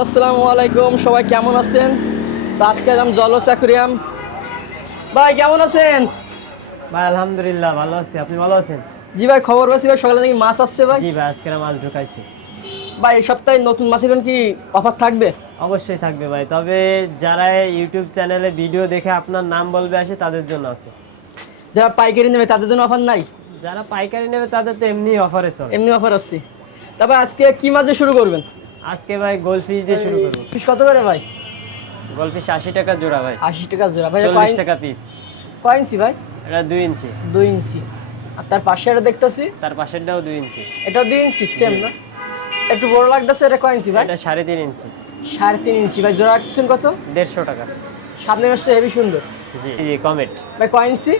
আসসালামু আলাইকুম, সবাই কেমন আছেন? তো আজকে আমি জলস অ্যাকুরিয়াম। ভাই কেমন আছেন? ভাই আলহামদুলিল্লাহ ভালো আছি, আপনি ভালো আছেন? জি ভাই, খবর পাচ্ছি ভাই সকালে নাকি মাছ আসছে ভাই। জি ভাই, আজকে মাছ ঢুকাইছি। ভাই এই সপ্তাহে নতুন মাছের কি অফার থাকবে? অবশ্যই থাকবে ভাই, তবে যারা ইউটিউব চ্যানেলে ভিডিও দেখে আপনার নাম বলবে আসে তাদের জন্য আছে। যারা পাইকারি নেবে তাদের জন্য অফার নাই? যারা পাইকারি নেবে তাদের তো এমনি অফারে চলে। এমনি অফার আসছে। তবে আজকে কি মাছ দিয়ে শুরু করবেন? আজকে ভাই গোলফিশ দিয়ে শুরু করবো। পিস কত করে ভাই? গোলফিশ 80 টাকা জোড়া ভাই। 80 টাকা জোড়া ভাই। 40 টাকা পিস। কয় ইঞ্চি ভাই? এটা 2 ইঞ্চি। 2 ইঞ্চি। আর তার পাশে এটা দেখতেছি, তার পাশেরটাও 2 ইঞ্চি। এটাও 2 ইঞ্চি সেম না? একটু বড় লাগতেছে। এটা কয় ইঞ্চি ভাই? এটা 3.5 ইঞ্চি। 3.5 ইঞ্চি ভাই। জোড়া রাখছেন কত? 150 টাকা। সামনে মাছটা হেভি সুন্দর। জি জি, কমেট। ভাই কয় ইঞ্চি?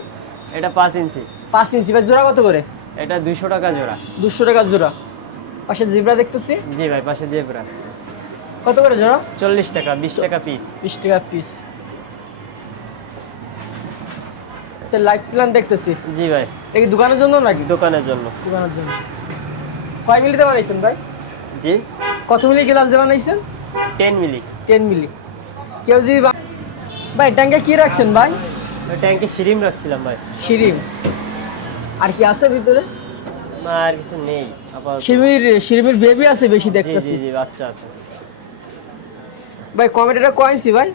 এটা 5 ইঞ্চি। 5 ইঞ্চি ভাই। জোড়া কত করে? এটা 200 টাকা জোড়া। 200 টাকা জোড়া। পাশে জিব্রা দেখতেছি। জি ভাই, পাশে জেব্রা। কত করে জোড়া? 40 টাকা, 20 টাকা পিস। 20 টাকা পিস। স্যার লাইট প্ল্যান দেখতেছি। জি ভাই। এই দোকানের জন্য নাকি? দোকানের জন্য। দোকানের জন্য। কয় মিলিতে বানাইছেন ভাই? জি, কত মিলি গ্লাস দিয়ে বানাইছেন? 10 মিলি। 10 মিলি। কেউ যদি ভাই ট্যাঙ্কে কি রাখছেন ভাই? ট্যাঙ্কে শিরিম রাখছিলাম ভাই। শিরিম। আর কি আছে ভিতরে? না, আর কিছু নেই আপাতত। শিরিমের বেবি আছে বেশি জি দেখতেছি। জি জি, বাচ্চা আছে। ভাই কমেডিটা কয় ইঞ্চি ভাই?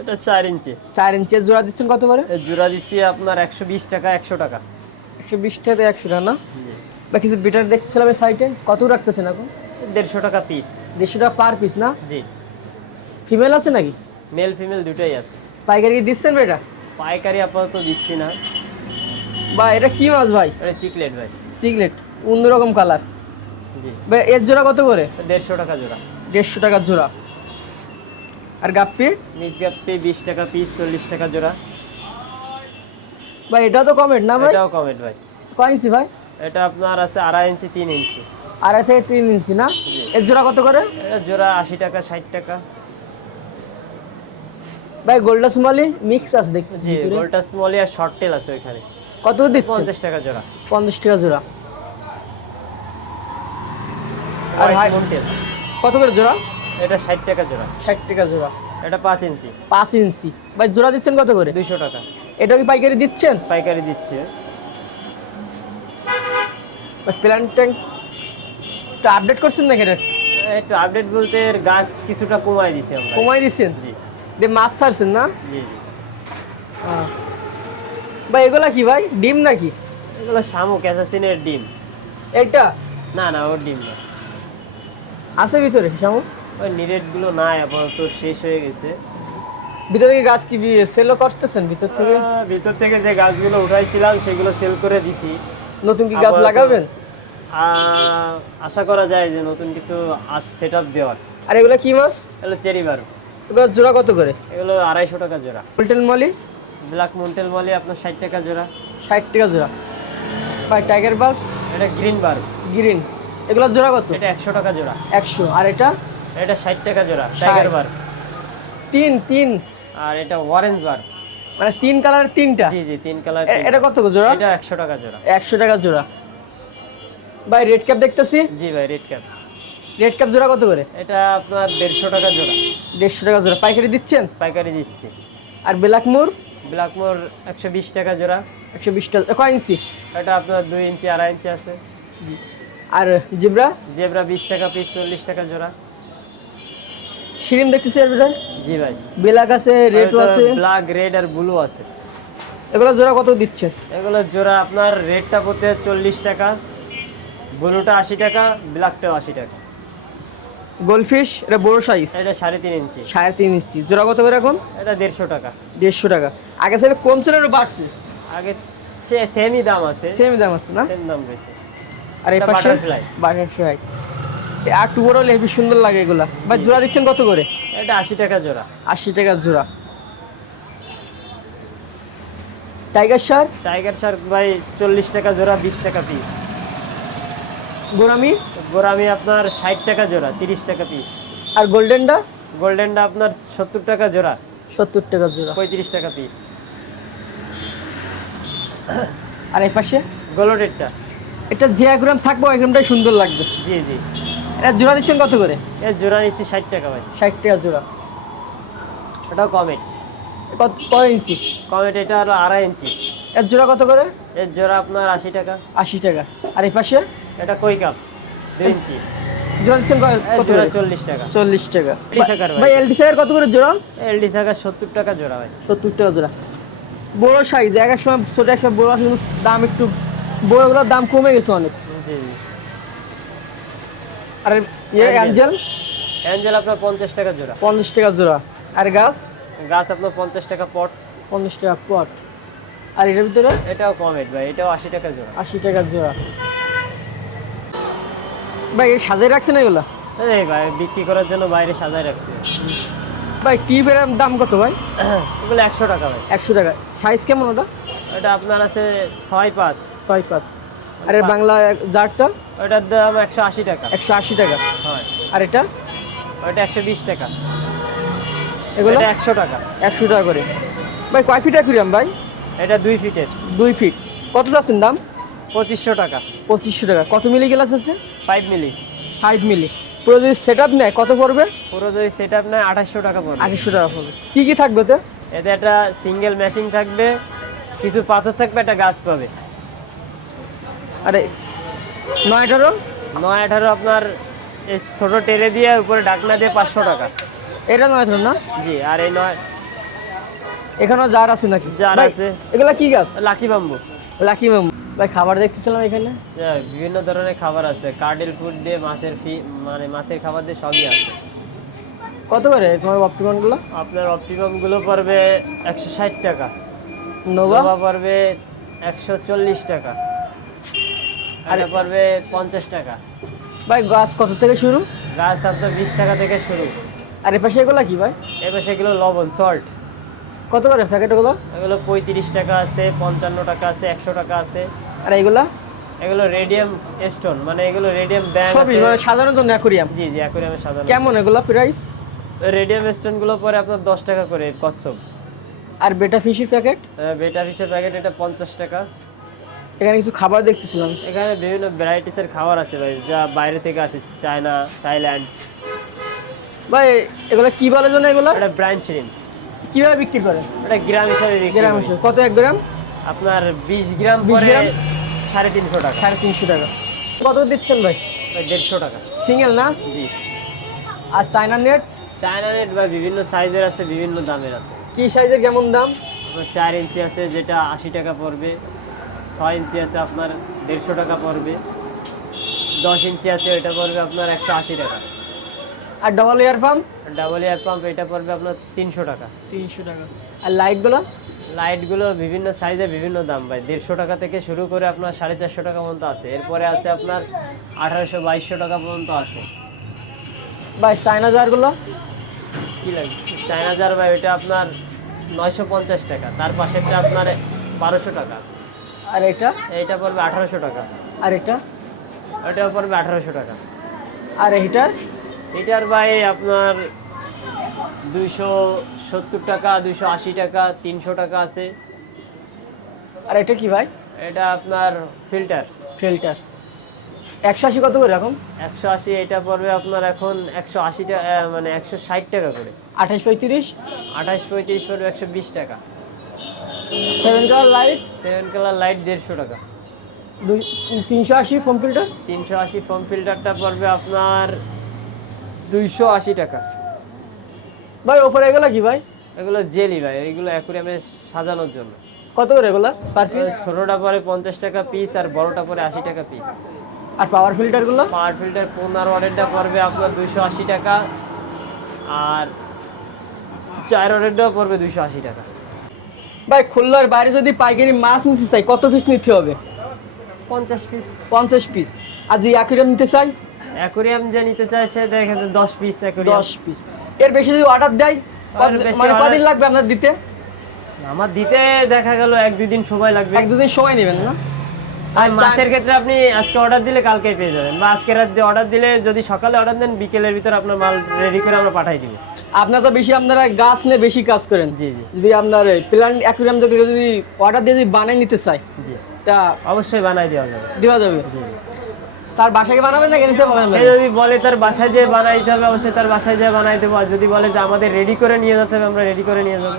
এটা 4 ইঞ্চি। 4 ইঞ্চি। জোড়া দিচ্ছেন কত করে? এর জোড়া দিচ্ছি আপনার 120 টাকা, 100 টাকা। 120 টাকা 100 টাকা না? জি। বা কিছু বিটার দেখছিলাম এই সাইটে। কত রাখতেছেন এখন? 150 টাকা পিস। 150 টাকা পার পিস না? জি। ফিমেল আছে নাকি? মেল ফিমেল দুটোই আছে। পাইকারি কি দিচ্ছেন ভাই এটা? পাইকারি আপাতত দিচ্ছি না। বা এটা কি মাছ ভাই? এটা চিকলেট ভাই। সিগলেট, অন্যরকম কালার। জি। ভাই এর জোড়া কত করে? 150 টাকা জোড়া। 150 টাকা জোড়া। আর গাপ্পি? নিচ গাপ্পি 20 টাকা পিস, 40 টাকা জোড়া। ভাই এটা তো কমেট না ভাই? এটাও কমেট ভাই। কয় ইঞ্চি ভাই? এটা আপনার আছে 2.5 ইঞ্চি, 3 ইঞ্চি। 2.5 থেকে 3 ইঞ্চি না? এর জোড়া কত করে? এটা জোড়া 80 টাকা, 60 টাকা। ভাই গোল্ডাস মালি মিক্স আছে দেখছি জি, ভিতরে। গোলটা স্মলি আর শর্ট টেল আছে ওখানে। কত দিচ্ছেন? 50 টাকা জোড়া। 50 টাকা জোড়া। আর হোয়াইট হাই মন্টেল কত করে জোড়া? এটা 60 টাকা জোড়া। 60 টাকা জোড়া। এটা 5 ইঞ্চি। 5 ইঞ্চি। ভাই জোড়া দিচ্ছেন কত করে? 200 টাকা। এটা কি পাইকারি দিচ্ছেন? পাইকারি দিচ্ছি। ভাই প্ল্যান ট্যাঙ্ক তো আপডেট করছেন নাকি এটা? একটু আপডেট বলতে এর গাছ কিছুটা কমাই দিছি আমরা। কমাই দিচ্ছেন? জি দিয়ে মাছ ছাড়ছেন না? জি জি। ভাই এগুলা কি ভাই, ডিম নাকি? এগুলো শামুক অ্যাসাসিনের ডিম। এইটা না না, ওর ডিম না। আছে ভিতরে শামুক? ওই নিরেটগুলো নাই আপাতত, শেষ হয়ে গেছে। ভিতর থেকে গাছ কি সেলও করতেছেন ভিতর থেকে? ভিতর থেকে যে গাছগুলো উঠাইছিলাম সেগুলো সেল করে দিছি। নতুন কি গাছ লাগাবেন? আশা করা যায় যে নতুন কিছু সেট আপ দেওয়ার। আর এগুলা কি মাছ? এগুলো চেরি বার। এগুলো জোড়া কত করে? এগুলো 250 টাকা জোড়া। মুলটেল মলি? ব্ল্যাক মন্টেল বলে আপনার 60 টাকা জোড়া। 60 টাকা জোড়া। ভাই টাইগার বার্ড? এটা গ্রিন বার। গ্রিন। এগুলো জোড়া কত? এটা 100 টাকা জোড়া। 100। আর এটা? এটা 60 টাকা জোড়া, টাইগার বার। তিন। আর এটা অরেঞ্জ বার। মানে 3 কালার 3টা? জি জি, 3 কালার। এটা কত করে জোড়া? এটা 100 টাকা জোড়া। 100 টাকা জোড়া। ভাই রেড ক্যাপ দেখতেছি। জি ভাই, রেড ক্যাপ। রেড ক্যাপ জোড়া কত করে? এটা আপনার 150 টাকা জোড়া। 150 টাকা জোড়া। পাইকারি দিচ্ছেন? পাইকারি দিচ্ছি। আর ব্ল্যাক মোর? ব্ল্যাক মোর 120 টাকা জোড়া। 120 টাকা। কয় ইঞ্চি? এটা আপনার 2 ইঞ্চি, 2.5 ইঞ্চি আছে। আর জিব্রা? জেব্রা 20 টাকা পিস, 40 টাকা জোড়া। শিরিম দেখতেছি এর ভিতরে। জি ভাই। ব্ল্যাক আছে, রেড আছে। ব্ল্যাক, রেড আর ব্লু আছে। এগুলো জোড়া কত দিচ্ছে? এগুলো জোড়া আপনার রেডটা পড়তে 40 টাকা, ব্লুটা 80 টাকা, ব্ল্যাকটাও 80 টাকা। গোলফিশ এটা বড় সাইজ। এটা 3.5 ইঞ্চি। 3.5 ইঞ্চি। জোড়া কত করে এখন? এটা 150 টাকা। 150 টাকা। আগে থেকে কমছে না বাড়ছে? আগে সেমই দাম আছে। সেম দাম আছে না? সেম দাম রয়েছে। আর এই এটা পাশে বাটারফ্লাই। বাটারফ্লাই। আর টু বড় হেবি সুন্দর লাগে এগুলা। ভাই জোড়া দিচ্ছেন কত করে? এটা 80 টাকা জোড়া। 80 টাকা জোড়া। Tiger Shark? টাইগার শার্ক ভাই 40 টাকা জোড়া, 20 টাকা পিস। গোরামি গোরামি আপনার 60 টাকা জোড়া, 30 টাকা পিস। আর গোল্ডেনটা গোল্ডেনটা আপনার 70 টাকা জোড়া, 70 টাকা জোড়া। 35 টাকা পিস। আর এই পাশে গোল্ডেনটা, এটা যে অ্যাকুরিয়াম থাকবে অ্যাকুরিয়ামটাই সুন্দর লাগবে। জি জি। এটা জোড়া দিচ্ছেন কত করে? এর জোড়া নিচ্ছি 60 টাকা ভাই। 60 টাকা জোড়া। এটাও কমেট। কত কয় ইঞ্চি? কমেট এটা হলো 2.5 ইঞ্চি। এর জোড়া কত করে? এর জোড়া আপনার 80 টাকা। 80 টাকা। আর এই পাশে এটা কই কাপ 2 ইঞ্চি। জোড়া দিচ্ছেন এর কত জোড়া করে? 40 টাকা। 40 টাকা। এলডি সাকার ভাই। ভাই এলডি সাইজের কত করে জোড়া? এলডি সাকার 70 টাকা জোড়া ভাই। 70 টাকা জোড়া। বড় সাইজ, এক এক সময় ছোট একটা বড় আছে, কিন্তু দাম একটু, বড়গুলোর দাম কমে গেছে অনেক। জি জি। আর অ্যাঞ্জেল অ্যাঞ্জেল আপনার 50 টাকা জোড়া। 50 টাকা জোড়া। আর গাছ গাছ আপনার 50 টাকা পট। 50 টাকা পট। আর এটার ভিতরে এটাও কমেট ভাই, এটাও 80 টাকা জোড়া। 80 টাকা জোড়া। ভাই এই সাজাই রাখছেন এগুলা? এই ভাই বিক্রি করার জন্য বাইরে সাজায় রাখছি। ভাই টিপের দাম কত ভাই? এগুলো 100 টাকা ভাই। 100 টাকা। সাইজ কেমন ওটা? এটা আপনার আছে 6.5। 6.5। আর এর বাংলা জারটা? ওটার দাম 180 টাকা। 180 টাকা। হয়। আর এটা? ওটা 120 টাকা। এগুলো এটা 100 টাকা। 100 টাকা করে। ভাই কয় ফিট অ্যাকুরিয়াম ভাই? এটা 2 ফিটের। 2 ফিট। কত যাচ্ছেন দাম? 2500 টাকা। 2500 টাকা। কত মিলি গ্লাস আছে? 5 মিলি। 5 মিলি। পুরো যদি সেটআপ নেয় কত পড়বে? পুরো যদি সেটআপ নেয় 2800 টাকা পড়বে। 2800 টাকা পড়বে। কি কি থাকবে তো? এতে একটা সিঙ্গেল ম্যাশিং থাকবে, কিছু পাথর থাকবে, একটা গাছ পাবে। আরে 918? 918 আপনার এই ছোট টেরে দিয়ে উপরে ঢাকনা দিয়ে 500 টাকা। এটা 918 না? জি। আর এই 9 এখানেও জার আছে নাকি? জার ভাই, আছে। এগুলা কি গাছ? Lucky bamboo. লাকি মামু। ভাই খাবার দেখতেছিলাম এখানে। বিভিন্ন ধরনের খাবার আছে, কার্ডেল ফুড দিয়ে মাছের মানে মাছের খাবার দিয়ে সবই আছে। কত করে তোমার অপটিকনগুলো? আপনার অপটিমামগুলো পড়বে 160 টাকা। নোভা নোভা পড়বে 140 টাকা। আর এটা পড়বে 50 টাকা। ভাই গাছ কত থেকে শুরু? গাছ আপনার 20 টাকা থেকে শুরু। আর এ পাশে এগুলা কি ভাই? এবার সেগুলো লবণ সল্ট। কত করে প্যাকেট ওগুলো? এগুলো 35 টাকা আছে, 55 টাকা আছে, 100 টাকা আছে। আর এইগুলা? এগুলো রেডিয়াম স্টোন, মানে এগুলো রেডিয়াম ব্যান্ড সবই আছে। মানে সাধারণত অ্যাকুরিয়াম। জি জি, অ্যাকুরিয়ামে সাধারণ। কেমন এগুলা প্রাইস? রেডিয়াম স্টোনগুলো পরে আপনার 10 টাকা করে কচ্ছপ। আর বেটা ফিশের প্যাকেট? বেটা ফিশের প্যাকেট এটা 50 টাকা। এখানে কিছু খাবার দেখতেছিলাম। এখানে বিভিন্ন ভ্যারাইটিসের খাবার আছে ভাই, যা বাইরে থেকে আসে, চায়না, থাইল্যান্ড। ভাই এগুলা কি বলে জন্য এগুলা? এটা ব্রাইন শিরিন। কিভাবে বিক্রি করে? এটা গ্রাম হিসাবে বিক্রি গ্রাম করি। হিসেবে কত 1 গ্রাম? আপনার 20 গ্রাম 20 পরে গ্রাম? 350 টাকা। 350 টাকা। কত দিচ্ছেন ভাই? 150 টাকা। সিঙ্গেল না? জি। আর চায়না নেট? চায়না নেট বা বিভিন্ন সাইজের আছে, বিভিন্ন দামের আছে। কি সাইজের কেমন দাম? আপনার 4 ইঞ্চি আছে যেটা 80 টাকা পড়বে, 6 ইঞ্চি আছে আপনার 150 টাকা পড়বে, 10 ইঞ্চি আছে এটা পড়বে আপনার 180 টাকা। আর double air pump? Double air pump এটা পড়বে আপনার 300 টাকা। 300 টাকা। আর লাইটগুলো? লাইটগুলো বিভিন্ন সাইজে বিভিন্ন দাম ভাই, 150 টাকা থেকে শুরু করে আপনার 450 টাকা পর্যন্ত আছে। এরপরে আছে আপনার 1800-2200 টাকা পর্যন্ত আছে। ভাই চায়না জারগুলো? কি লাগে চায়না জার ভাই, ওইটা আপনার 950 টাকা। তার পাশেরটা আপনার 1200 টাকা। আর এটা? এইটা পড়বে 1800 টাকা। আর এটা? ওইটাও পড়বে 1800 টাকা। আর হিটার? এটার ভাই আপনার 270 টাকা, 280 টাকা, 300 টাকা আছে। আর এটা কি ভাই? এটা আপনার ফিল্টার। ফিল্টার 180 কত করে এখন? 180 এটা পড়বে আপনার এখন 180 টাকা, মানে 160 টাকা করে। 28-35? 28-35 পড়বে 120 টাকা। 7 কালার লাইট? 7 কালার লাইট 150 টাকা। 380 ফোম ফিল্টার? 380 ফোম ফিল্টারটা পড়বে আপনার 280 টাকা। ভাই ওপরে এগুলা কি ভাই? এগুলো জেলি ভাই, এগুলো অ্যাকুরিয়ামে সাজানোর জন্য। কত করে এগুলা পার পিস? ছোটটা পরে 50 টাকা পিস, আর বড়টা পরে 80 টাকা পিস। আর পাওয়ার ফিল্টারগুলো? পাওয়ার ফিল্টার 15 ওয়াটেরটা পড়বে আপনার 280 টাকা, আর 4 ওয়াটেরটাও পড়বে 280 টাকা। ভাই খুলনার বাইরে যদি পাইকারি মাছ নিতে চাই কত পিস নিতে হবে? 50 পিস। 50 পিস। আর যদি অ্যাকুরিয়াম নিতে চাই? অ্যাকুরিয়াম যে নিতে চায় সে দেখেন 10 পিস অ্যাকুরিয়াম। 10 পিস। এর বেশি যদি অর্ডার দেয় মানে কদিন লাগবে আপনার দিতে? আমার দিতে দেখা গেল 1-2 দিন সময় লাগবে। 1-2 দিন সময় নেবেন না? আর আচ্ছা। মাছের ক্ষেত্রে আপনি আজকে অর্ডার দিলে কালকে পেয়ে যাবেন, বা আজকে রাত অর্ডার দিলে যদি সকালে অর্ডার দেন বিকেলের ভিতর আপনার মাল রেডি করে আমরা পাঠাই দিব। আপনার তো বেশি আপনারা গাছ নিয়ে বেশি কাজ করেন। জি জি যদি আপনার প্ল্যান্ট অ্যাকুয়ারিয়াম থেকে যদি অর্ডার দিয়ে যদি বানাই নিতে চাই জি, তা অবশ্যই বানাই দেওয়া যাবে। দেওয়া যাবে। জি জি। তার বাসায় বানাবেন না কিনতে পারবেন? সে যদি বলে তার বাসায় যেয়ে বানাইতে হবে, অবশ্যই তার বাসায় যেয়ে বানাই দেবো। আর যদি বলে যে আমাদের রেডি করে নিয়ে যেতে হবে, আমরা রেডি করে নিয়ে যাবো।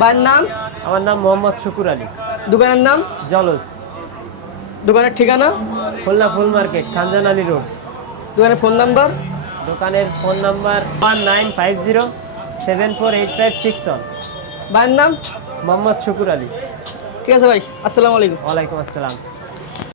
ভাইয়ের নাম? আমার নাম মোহাম্মদ শুকুর আলী। দোকানের নাম? জলজ। দোকানের ঠিকানা? খুলনা ফুল মার্কেট, খানজান আলী রোড। দোকানের ফোন নাম্বার? দোকানের ফোন নাম্বার 1950748561। ভাইয়ের নাম? মোহাম্মদ শুকুর আলী। ঠিক আছে ভাই, আসসালামু আলাইকুম। ওয়ালাইকুম আসসালাম।